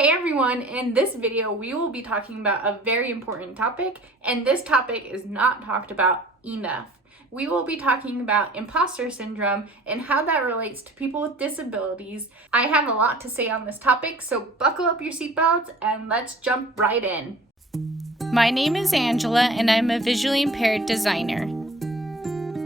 Hey everyone, in this video we will be talking about a very important topic, and this topic is not talked about enough. We will be talking about imposter syndrome and how that relates to people with disabilities. I have a lot to say on this topic, so buckle up your seatbelts and let's jump right in. My name is Angela and I'm a visually impaired designer.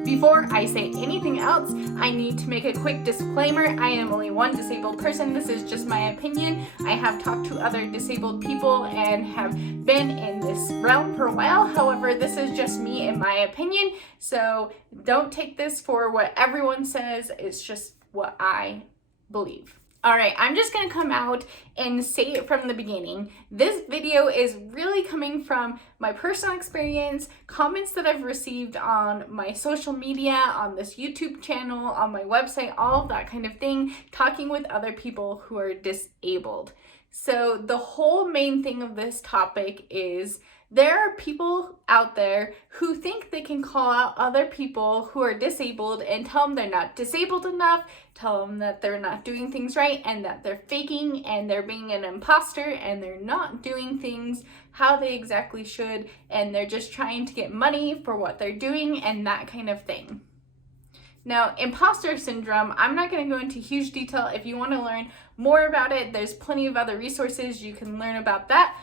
Before I say anything else, I need to make a quick disclaimer. I am only one disabled person. This is just my opinion. I have talked to other disabled people and have been in this realm for a while. However, this is just me and my opinion. So don't take this for what everyone says. It's just what I believe. All right, I'm just gonna come out and say it from the beginning. This video is really coming from my personal experience, comments that I've received on my social media, on this YouTube channel, on my website, all of that kind of thing, talking with other people who are disabled. So the whole main thing of this topic is there are people out there who think they can call out other people who are disabled and tell them they're not disabled enough, tell them that they're not doing things right and that they're faking and they're being an imposter and they're not doing things how they exactly should and they're just trying to get money for what they're doing and that kind of thing. Now, imposter syndrome, I'm not going to go into huge detail. If you want to learn more about it, there's plenty of other resources you can learn about that.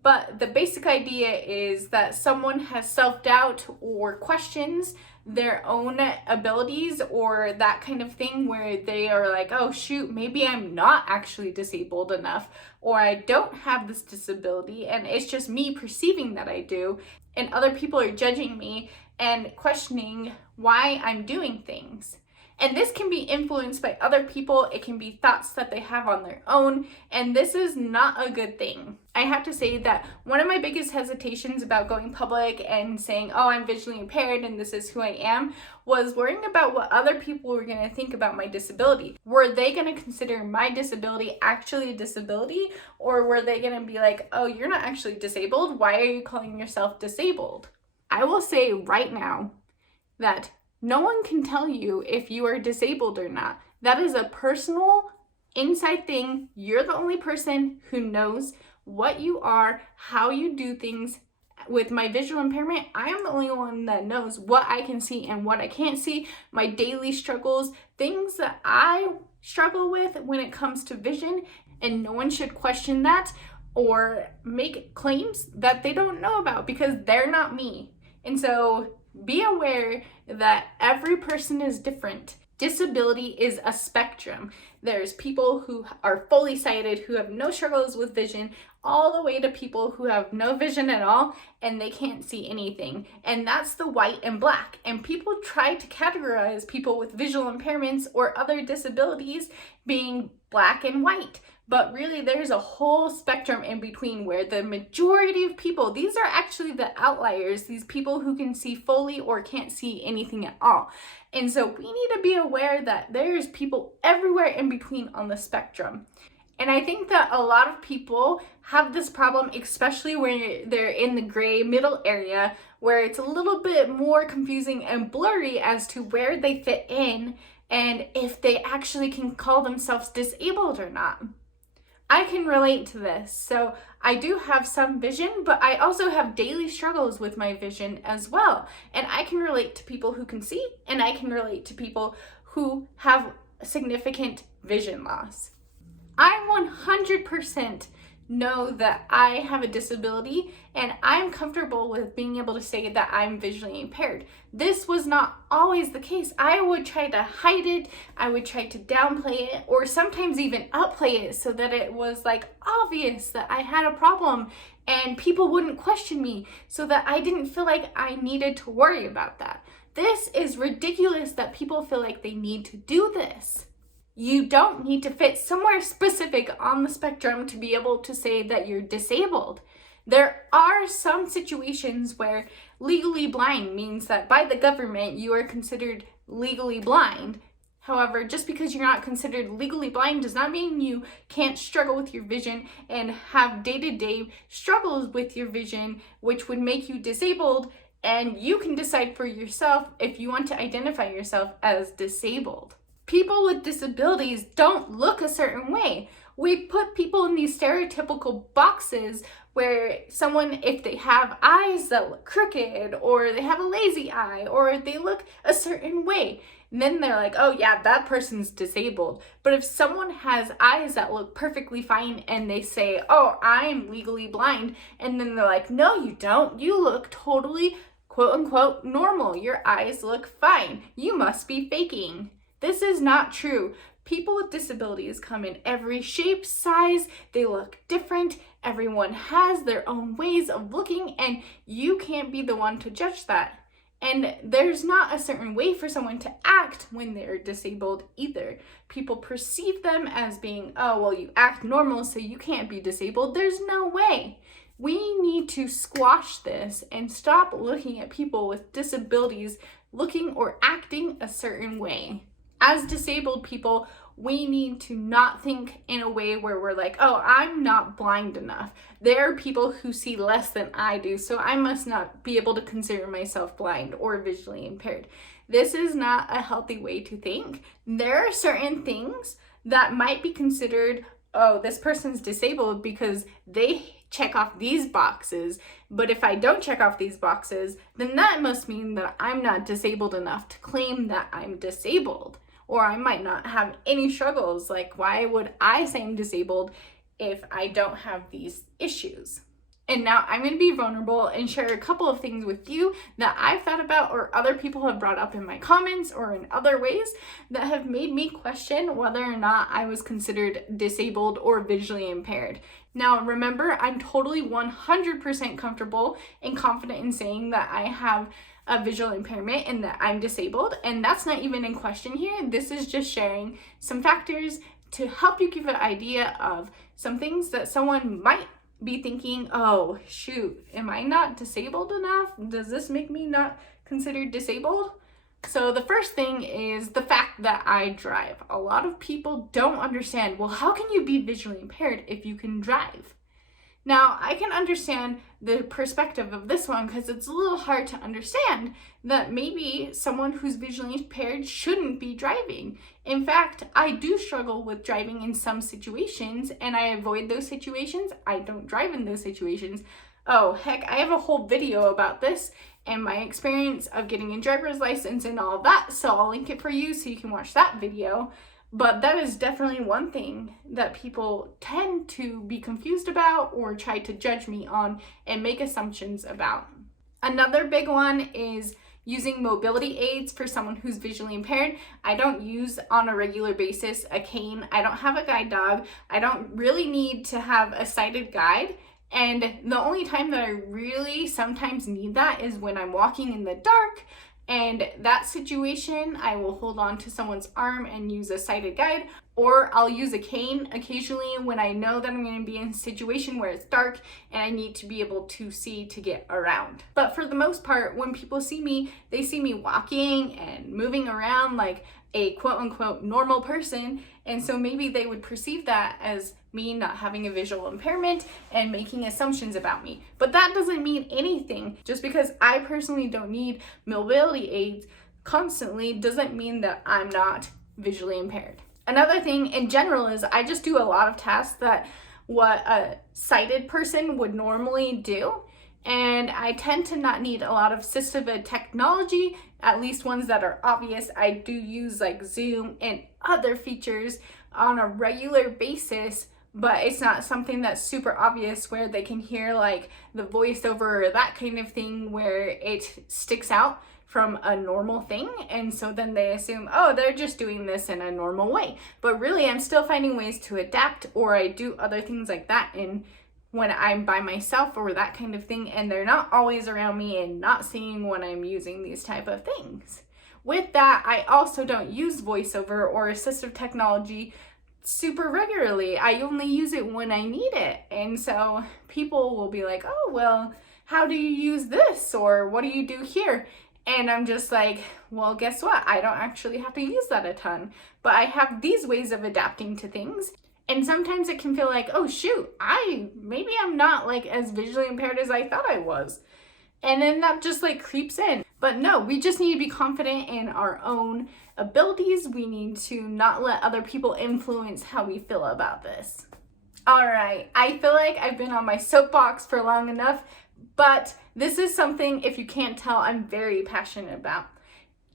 But the basic idea is that someone has self-doubt or questions their own abilities or that kind of thing where they are like, oh shoot, maybe I'm not actually disabled enough, or I don't have this disability and it's just me perceiving that I do, and other people are judging me and questioning why I'm doing things. And this can be influenced by other people. It can be thoughts that they have on their own. And this is not a good thing. I have to say that one of my biggest hesitations about going public and saying, oh, I'm visually impaired and this is who I am, was worrying about what other people were going to think about my disability. Were they going to consider my disability actually a disability? Or were they going to be like, oh, you're not actually disabled. Why are you calling yourself disabled? I will say right now that no one can tell you if you are disabled or not. That is a personal, inside thing. You're the only person who knows what you are, how you do things. With my visual impairment, I am the only one that knows what I can see and what I can't see, my daily struggles, things that I struggle with when it comes to vision, and no one should question that or make claims that they don't know about because they're not me. And so be aware that every person is different. Disability is a spectrum. There's people who are fully sighted, who have no struggles with vision, all the way to people who have no vision at all and they can't see anything. And that's the white and black. And people try to categorize people with visual impairments or other disabilities being black and white. But really, there's a whole spectrum in between where the majority of people, these are actually the outliers, these people who can see fully or can't see anything at all. And so we need to be aware that there's people everywhere in between on the spectrum. And I think that a lot of people have this problem, especially when they're in the gray middle area, where it's a little bit more confusing and blurry as to where they fit in and if they actually can call themselves disabled or not. I can relate to this. So I do have some vision, but I also have daily struggles with my vision as well. And I can relate to people who can see, and I can relate to people who have significant vision loss. I 100% know that I have a disability and I'm comfortable with being able to say that I'm visually impaired. This was not always the case. I would try to hide it, I would try to downplay it, or sometimes even upplay it so that it was like obvious that I had a problem and people wouldn't question me, so that I didn't feel like I needed to worry about that. This is ridiculous that people feel like they need to do this. You don't need to fit somewhere specific on the spectrum to be able to say that you're disabled. There are some situations where legally blind means that by the government you are considered legally blind. However, just because you're not considered legally blind does not mean you can't struggle with your vision and have day-to-day struggles with your vision, which would make you disabled, and you can decide for yourself if you want to identify yourself as disabled. People with disabilities don't look a certain way. We put people in these stereotypical boxes where someone, if they have eyes that look crooked, or they have a lazy eye, or they look a certain way, then they're like, oh yeah, that person's disabled. But if someone has eyes that look perfectly fine and they say, oh, I'm legally blind, and then they're like, no, you don't. You look totally, quote unquote, normal. Your eyes look fine. You must be faking. This is not true. People with disabilities come in every shape, size, they look different. Everyone has their own ways of looking, and you can't be the one to judge that. And there's not a certain way for someone to act when they're disabled either. People perceive them as being, oh, well, you act normal, so you can't be disabled. There's no way. We need to squash this and stop looking at people with disabilities looking or acting a certain way. As disabled people, we need to not think in a way where we're like, oh, I'm not blind enough. There are people who see less than I do, so I must not be able to consider myself blind or visually impaired. This is not a healthy way to think. There are certain things that might be considered, oh, this person's disabled because they check off these boxes, but if I don't check off these boxes, then that must mean that I'm not disabled enough to claim that I'm disabled. Or I might not have any struggles. Like, why would I say I'm disabled if I don't have these issues? And now I'm going to be vulnerable and share a couple of things with you that I've thought about or other people have brought up in my comments or in other ways that have made me question whether or not I was considered disabled or visually impaired. Now, remember, I'm totally 100% comfortable and confident in saying that I have a visual impairment and that I'm disabled, and that's not even in question here. This is just sharing some factors to help you give an idea of some things that someone might be thinking, oh shoot, am I not disabled enough? Does this make me not considered disabled? So the first thing is the fact that I drive. A lot of people don't understand, well, how can you be visually impaired if you can drive? Now, I can understand the perspective of this one because it's a little hard to understand that maybe someone who's visually impaired shouldn't be driving. In fact, I do struggle with driving in some situations, and I avoid those situations. I don't drive in those situations. Oh, heck, I have a whole video about this and my experience of getting a driver's license and all of that, so I'll link it for you so you can watch that video. But that is definitely one thing that people tend to be confused about or try to judge me on and make assumptions about. Another big one is using mobility aids for someone who's visually impaired. I don't use on a regular basis a cane. I don't have a guide dog. I don't really need to have a sighted guide. And the only time that I really sometimes need that is when I'm walking in the dark. And that situation, I will hold on to someone's arm and use a sighted guide, or I'll use a cane occasionally when I know that I'm going to be in a situation where it's dark and I need to be able to see to get around. But for the most part, when people see me, they see me walking and moving around like a quote-unquote normal person, and so maybe they would perceive that as me not having a visual impairment and making assumptions about me. But that doesn't mean anything. Just because I personally don't need mobility aids constantly doesn't mean that I'm not visually impaired. Another thing in general is I just do a lot of tasks that what a sighted person would normally do. And I tend to not need a lot of assistive technology, at least ones that are obvious. I do use like Zoom and other features on a regular basis, but it's not something that's super obvious where they can hear like the voiceover or that kind of thing where it sticks out from a normal thing, and so then they assume, oh, they're just doing this in a normal way. But really, I'm still finding ways to adapt, or I do other things like that in when I'm by myself or that kind of thing, and they're not always around me and not seeing when I'm using these type of things. With that, I also don't use voiceover or assistive technology super regularly. I only use it when I need it. And so people will be like, oh, well, how do you use this? Or what do you do here? And I'm just like, well, guess what? I don't actually have to use that a ton, but I have these ways of adapting to things. And sometimes it can feel like, oh shoot, maybe I'm not like as visually impaired as I thought I was. And then that just like creeps in. But no, we just need to be confident in our own abilities. We need to not let other people influence how we feel about this. All right, I feel like I've been on my soapbox for long enough, but this is something, if you can't tell, I'm very passionate about.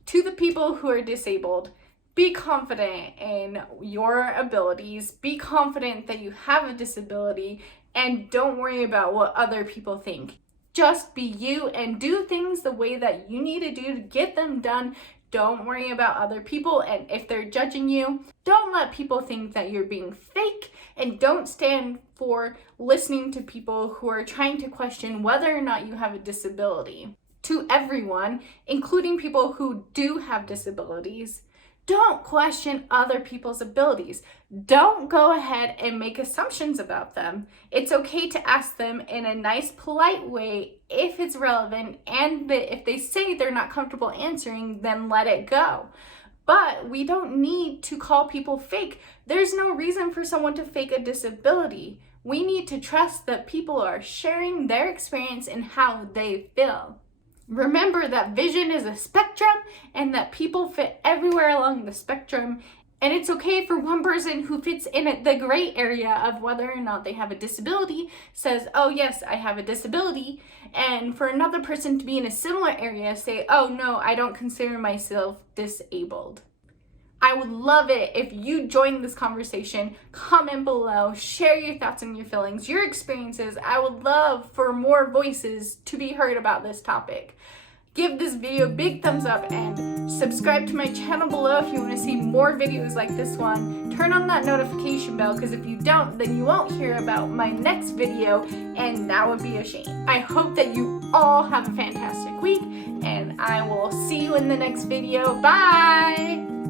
To the people who are disabled, be confident in your abilities, be confident that you have a disability, and don't worry about what other people think. Just be you and do things the way that you need to do to get them done. Don't worry about other people, and if they're judging you, don't let people think that you're being fake, and don't stand for listening to people who are trying to question whether or not you have a disability. To everyone, including people who do have disabilities, don't question other people's abilities. Don't go ahead and make assumptions about them. It's okay to ask them in a nice, polite way if it's relevant, and if they say they're not comfortable answering, then let it go. But we don't need to call people fake. There's no reason for someone to fake a disability. We need to trust that people are sharing their experience and how they feel. Remember that vision is a spectrum and that people fit everywhere along the spectrum, and it's okay for one person who fits in the gray area of whether or not they have a disability, says, oh yes, I have a disability, and for another person to be in a similar area, say, oh no, I don't consider myself disabled. I would love it if you join this conversation. Comment below, share your thoughts and your feelings, your experiences. I would love for more voices to be heard about this topic. Give this video a big thumbs up and subscribe to my channel below if you want to see more videos like this one. Turn on that notification bell, because if you don't, then you won't hear about my next video, and that would be a shame. I hope that you all have a fantastic week, and I will see you in the next video. Bye!